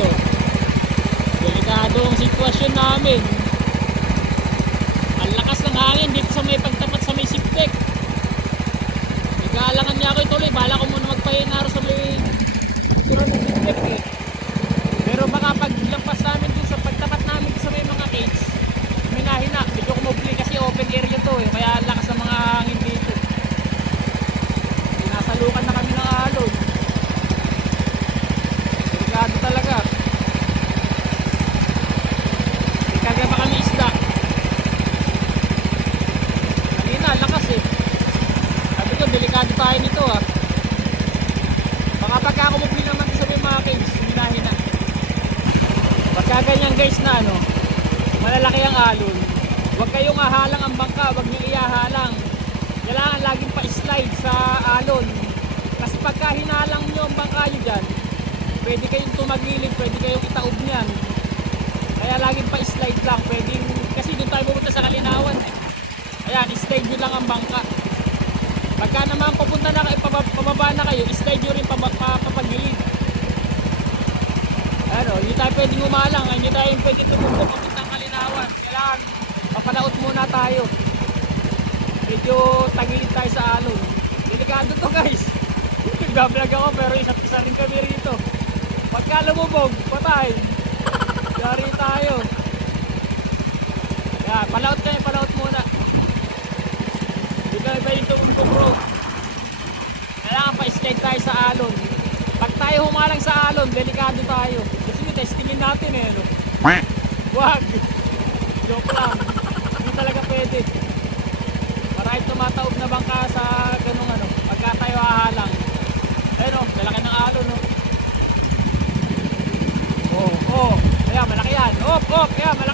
oh. Delikado ang sitwasyon namin. Ang lakas ng hangin dito sa may pagtapat sa may siptek. Nag-aalangan niya ako ituloy. Bala ko muna magpahinaro sa may tulad ng siptek eh. Pero baka paglampas namin dun sa pagtapat namin dun sa may mga cage, may nahina. Medyo kumubli kasi open area to eh. Kaya ang lakas ng mga hangin dito. Nasalukan na kami ng alon. Delikado talaga. Ikaga pa kami isda. Kanina, lakas eh. Sabi ko, delikado tayo nito ah. Baka pagka kumubli naman sa may mga caves, minahin na. Pagka ganyan guys na ano, malalaki ang alon. Huwag kayong ahalang ang bangka, huwag niyo iyahalang. Kailangan laging pa-slide sa alon. Kasi pagka hinalang nyo ang bangka nyo dyan, pwede kayong tumagilid, pwede kayong itaob niyan. Kaya laging pa-slide lang, pwedeng, kasi doon tayo pupunta sa Kalinawan. Eh. Ayan, slide nyo lang ang bangka. Pagka naman pupunta na kayo, pababa, na kayo, slide nyo rin papagilid. Ano, hindi tayo pwedeng umalang, hindi tayo pwedeng tumugtog papuntang Kalinawan. Kailangan, papalaot muna tayo. Medyo tagilid tayo sa alon. Delikado to guys. Nagbablog ako pero isa't isa rin kami rito. Pagka lumubog, patay. Yari tayo. Yan, palaot kayo, palaot muna. Hindi kami pwede tumugtog bro. Kailangan pa-slide tayo sa alon. Pag tayo humalang sa alon, delikado tayo. Kasi testingin natin eh. No? Wag! Joke lang. Hindi talaga pwede. Marahil tumataob na bangka sa ganung ano, pagka tayo hahalang. Ayun oh, lalaki ng alon no. Oh, oh, kaya malaki yan. Oh, oh, kaya malaki